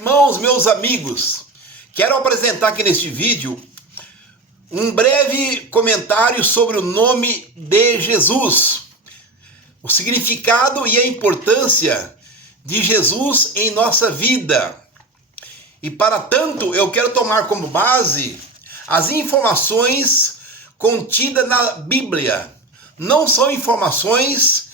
Irmãos, meus amigos, quero apresentar aqui neste vídeo um breve comentário sobre o nome de Jesus, o significado e a importância de Jesus em nossa vida. E para tanto, eu quero tomar como base as informações contidas na Bíblia. Não são informações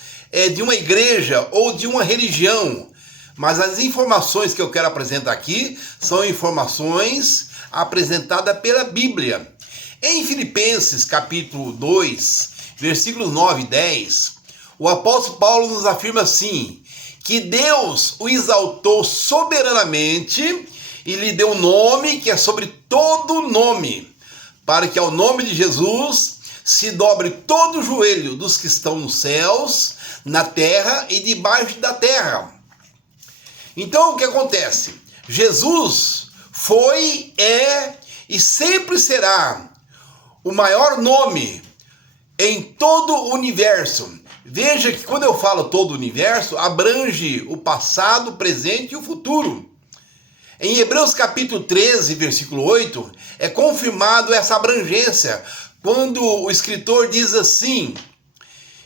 de uma igreja ou de uma religião, mas as informações que eu quero apresentar aqui são informações apresentadas pela Bíblia. Em Filipenses capítulo 2, versículos 9 e 10, o apóstolo Paulo nos afirma assim, que Deus o exaltou soberanamente e lhe deu um nome que é sobre todo nome, para que ao nome de Jesus se dobre todo o joelho dos que estão nos céus, na terra e debaixo da terra. Então o que acontece? Jesus foi, é e sempre será o maior nome em todo o universo. Veja que quando eu falo todo o universo, abrange o passado, o presente e o futuro. Em Hebreus capítulo 13, versículo 8, é confirmado essa abrangência, quando o escritor diz assim,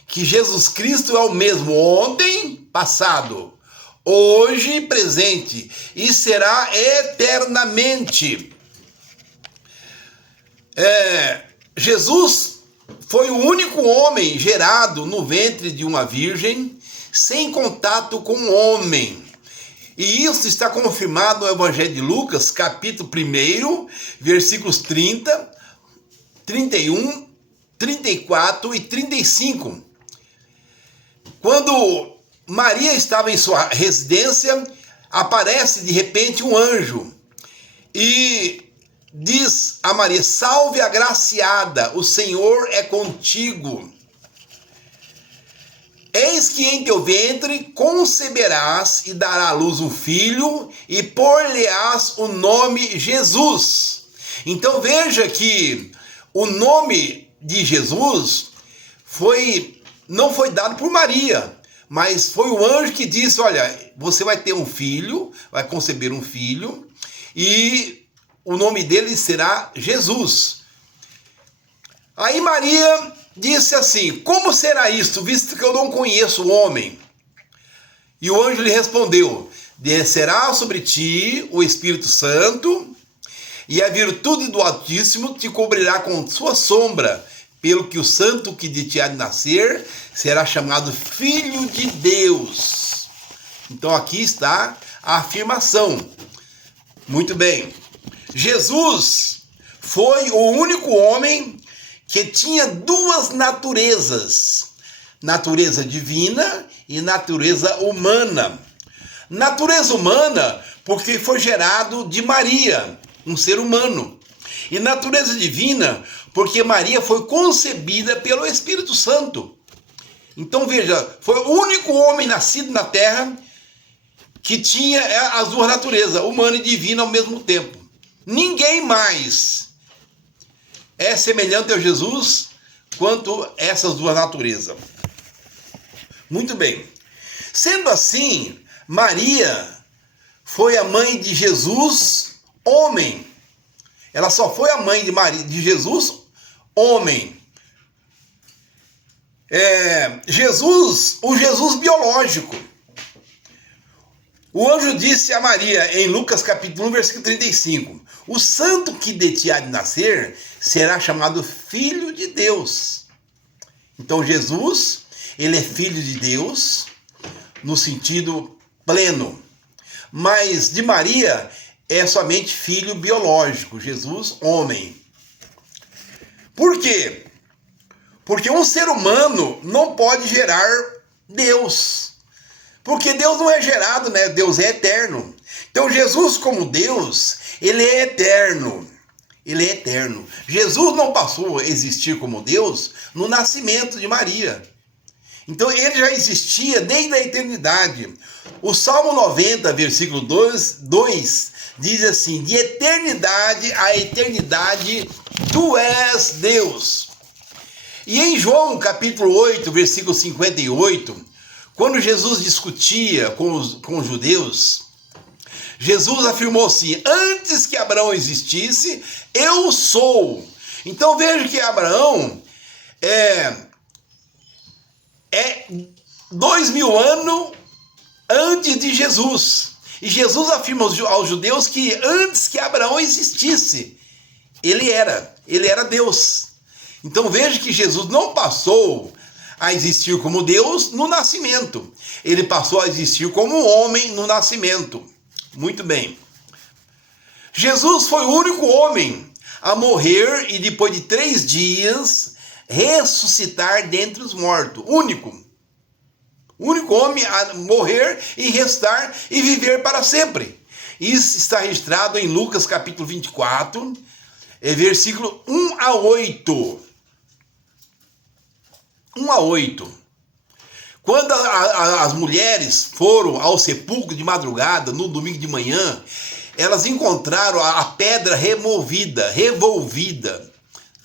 que Jesus Cristo é o mesmo ontem, passado, hoje, presente, e será eternamente. Jesus foi o único homem gerado no ventre de uma virgem, sem contato com o homem. E isso está confirmado no Evangelho de Lucas, capítulo 1, versículos 30, 31, 34 e 35. Quando Maria estava em sua residência, aparece de repente um anjo e diz a Maria: salve agraciada, o Senhor é contigo. Eis que em teu ventre conceberás e dará à luz um filho e por-lhe-ás o nome Jesus. Então veja que o nome de Jesus não foi dado por Maria, mas foi o anjo que disse: olha, você vai ter um filho, vai conceber um filho, e o nome dele será Jesus. Aí Maria disse assim: como será isto, visto que eu não conheço o homem? E o anjo lhe respondeu: descerá sobre ti o Espírito Santo, e a virtude do Altíssimo te cobrirá com sua sombra, pelo que o santo que de ti há de nascer será chamado Filho de Deus. Então aqui está a afirmação. Muito bem. Jesus foi o único homem que tinha duas naturezas, natureza divina e natureza humana. Natureza humana porque foi gerado de Maria, um ser humano. E natureza divina porque Maria foi concebida pelo Espírito Santo. Então veja, foi o único homem nascido na terra que tinha as duas naturezas, humana e divina ao mesmo tempo. Ninguém mais é semelhante a Jesus quanto essas duas naturezas. Muito bem. Sendo assim, Maria foi a mãe de Jesus, homem. Ela só foi a mãe de Jesus, homem. O Jesus biológico. O anjo disse a Maria, em Lucas capítulo 1, versículo 35, o santo que de ti há de nascer será chamado Filho de Deus. Então Jesus, ele é Filho de Deus no sentido pleno. Mas de Maria é somente filho biológico, Jesus, homem. Por quê? Porque um ser humano não pode gerar Deus. Porque Deus não é gerado, né? Deus é eterno. Então Jesus, como Deus, ele é eterno. Ele é eterno. Jesus não passou a existir como Deus no nascimento de Maria. Então ele já existia desde a eternidade. O Salmo 90, versículo 2 diz assim: de eternidade a eternidade, tu és Deus. E em João capítulo 8, versículo 58, quando Jesus discutia com os judeus, Jesus afirmou assim: antes que Abraão existisse, eu sou. Então veja que Abraão é 2000 anos antes de Jesus. E Jesus afirma aos judeus que antes que Abraão existisse, ele era Deus. Então veja que Jesus não passou a existir como Deus no nascimento. Ele passou a existir como homem no nascimento. Muito bem. Jesus foi o único homem a morrer e depois de 3 dias ressuscitar dentre os mortos. Único homem a morrer e ressuscitar e viver para sempre. Isso está registrado em Lucas capítulo 24, versículo 1 a 8. 1 a 8. Quando as mulheres foram ao sepulcro de madrugada, no domingo de manhã, elas encontraram a pedra revolvida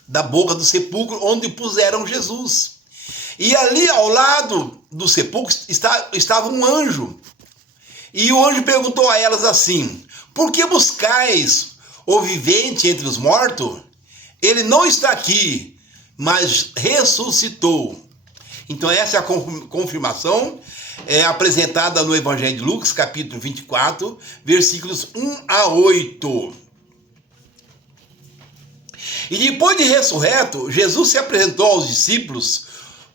da boca do sepulcro onde puseram Jesus. E ali ao lado do sepulcro estava um anjo. E o anjo perguntou a elas assim: por que buscais o vivente entre os mortos? Ele não está aqui, mas ressuscitou. Então essa é a confirmação apresentada no Evangelho de Lucas, capítulo 24, versículos 1 a 8. E depois de ressurreto, Jesus se apresentou aos discípulos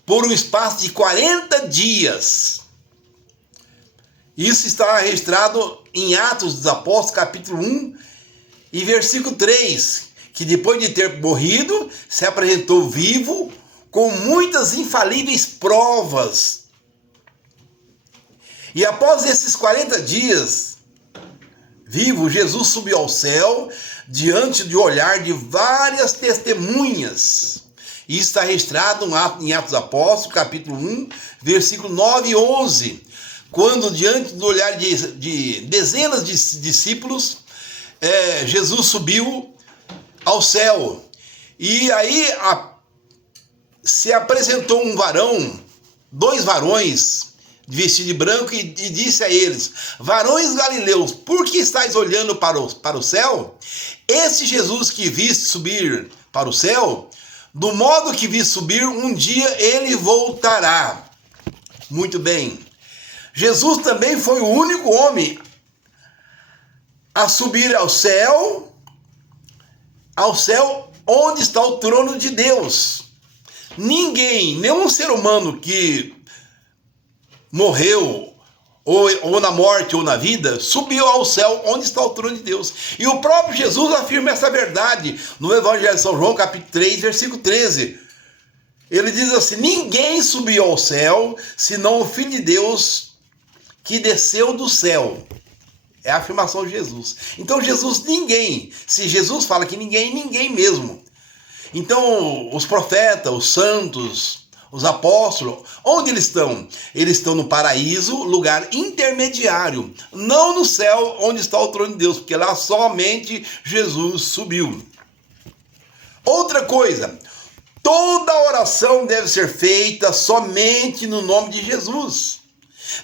por um espaço de 40 dias. Isso está registrado em Atos dos Apóstolos, capítulo 1 e versículo 3, que depois de ter morrido, se apresentou vivo com muitas infalíveis provas. E após esses 40 dias vivo, Jesus subiu ao céu diante do olhar de várias testemunhas. Isso está registrado em Atos dos Apóstolos, capítulo 1, versículo 9 e 11. Quando, diante do olhar de dezenas de discípulos, Jesus subiu ao céu. E aí se apresentou um varão, 2 varões, vestido de branco, e disse a eles: varões galileus, por que estáis olhando para o céu? Esse Jesus que viste subir para o céu, do modo que vi subir, um dia ele voltará. Muito bem. Jesus também foi o único homem a subir ao céu onde está o trono de Deus. Ninguém, nenhum ser humano que morreu ou na morte ou na vida, subiu ao céu onde está o trono de Deus. E o próprio Jesus afirma essa verdade no Evangelho de São João, capítulo 3, versículo 13. Ele diz assim: ninguém subiu ao céu, senão o Filho de Deus que desceu do céu. É a afirmação de Jesus. Então Jesus, ninguém. Se Jesus fala que ninguém mesmo. Então os profetas, os santos, os apóstolos, onde eles estão? Eles estão no paraíso, lugar intermediário, não no céu onde está o trono de Deus, porque lá somente Jesus subiu. Outra coisa, toda oração deve ser feita somente no nome de Jesus.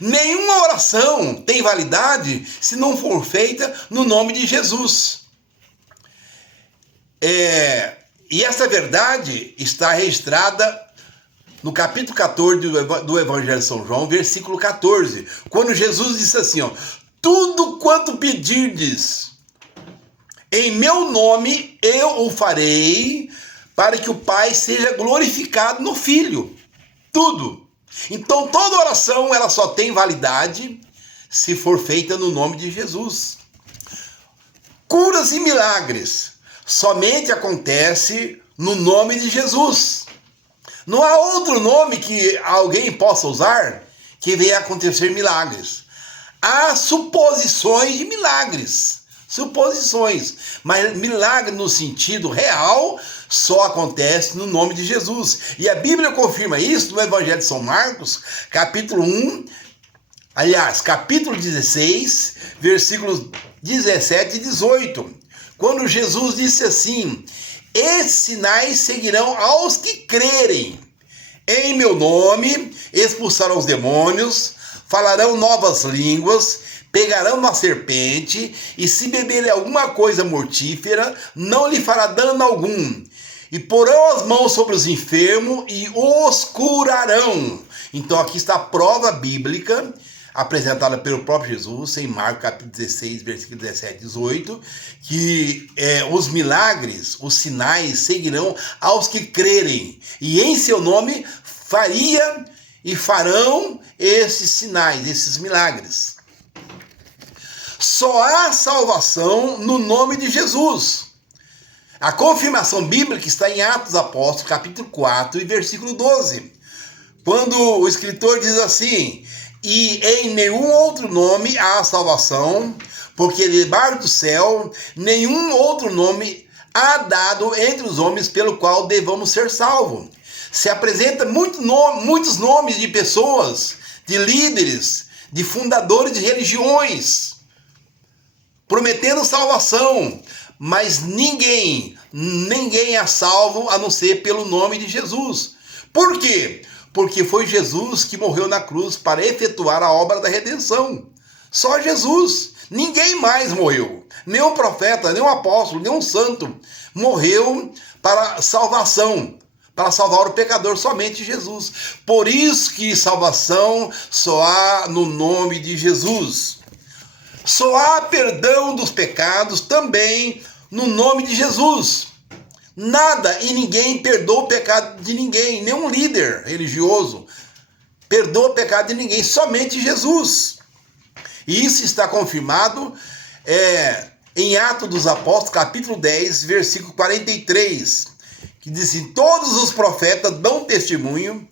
Nenhuma oração tem validade se não for feita no nome de Jesus. E essa verdade está registrada no capítulo 14 do Evangelho de São João, versículo 14, quando Jesus disse assim: tudo quanto pedirdes em meu nome, eu o farei, para que o Pai seja glorificado no Filho. Tudo. Então toda oração ela só tem validade se for feita no nome de Jesus. Curas e milagres somente acontece no nome de Jesus. Não há outro nome que alguém possa usar que venha acontecer milagres. Há suposições de milagres. Suposições. Mas milagre no sentido real só acontece no nome de Jesus. E a Bíblia confirma isso no Evangelho de São Marcos, capítulo 16, versículos 17 e 18. Quando Jesus disse assim: esses sinais seguirão aos que crerem. Em meu nome expulsarão os demônios, falarão novas línguas, pegarão uma serpente, e se beberem alguma coisa mortífera, não lhe fará dano algum. E porão as mãos sobre os enfermos e os curarão. Então aqui está a prova bíblica apresentada pelo próprio Jesus, em Marcos capítulo 16, versículo 17 e 18, que os milagres, os sinais seguirão aos que crerem, e em seu nome faria e farão esses sinais, esses milagres. Só há salvação no nome de Jesus. A confirmação bíblica está em Atos dos Apóstolos, capítulo 4 e versículo 12, quando o escritor diz assim: e em nenhum outro nome há salvação, porque debaixo do céu nenhum outro nome há dado entre os homens pelo qual devamos ser salvos. Se apresenta muitos nomes de pessoas, de líderes, de fundadores de religiões, prometendo salvação, mas ninguém é salvo a não ser pelo nome de Jesus. Por quê? Porque foi Jesus que morreu na cruz para efetuar a obra da redenção. Só Jesus. Ninguém mais morreu. Nenhum profeta, nenhum apóstolo, nenhum santo morreu para salvação, para salvar o pecador, somente Jesus. Por isso que salvação só há no nome de Jesus. Só há perdão dos pecados também no nome de Jesus. Nada e ninguém perdoa o pecado de ninguém, nenhum líder religioso perdoa o pecado de ninguém, somente Jesus. E isso está confirmado em Atos dos Apóstolos, capítulo 10, versículo 43, que diz assim: todos os profetas dão testemunho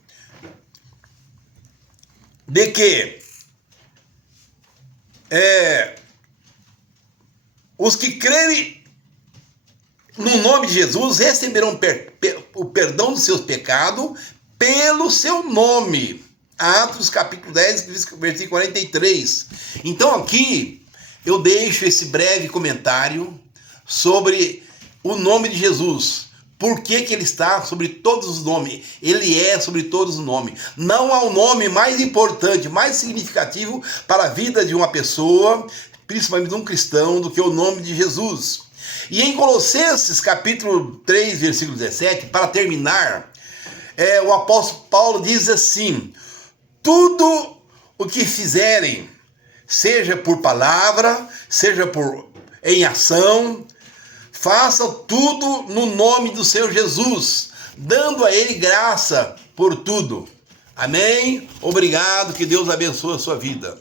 de que os que crerem no nome de Jesus receberão o perdão dos seus pecados pelo seu nome. Atos capítulo 10, versículo 43. Então aqui eu deixo esse breve comentário sobre o nome de Jesus. Por que ele está sobre todos os nomes? Ele é sobre todos os nomes. Não há um nome mais importante, mais significativo para a vida de uma pessoa, principalmente de um cristão, do que o nome de Jesus. E em Colossenses capítulo 3, versículo 17, para terminar, o apóstolo Paulo diz assim: tudo o que fizerem, seja por palavra, seja em ação, façam tudo no nome do Senhor Jesus, dando a Ele graça por tudo. Amém? Obrigado, que Deus abençoe a sua vida.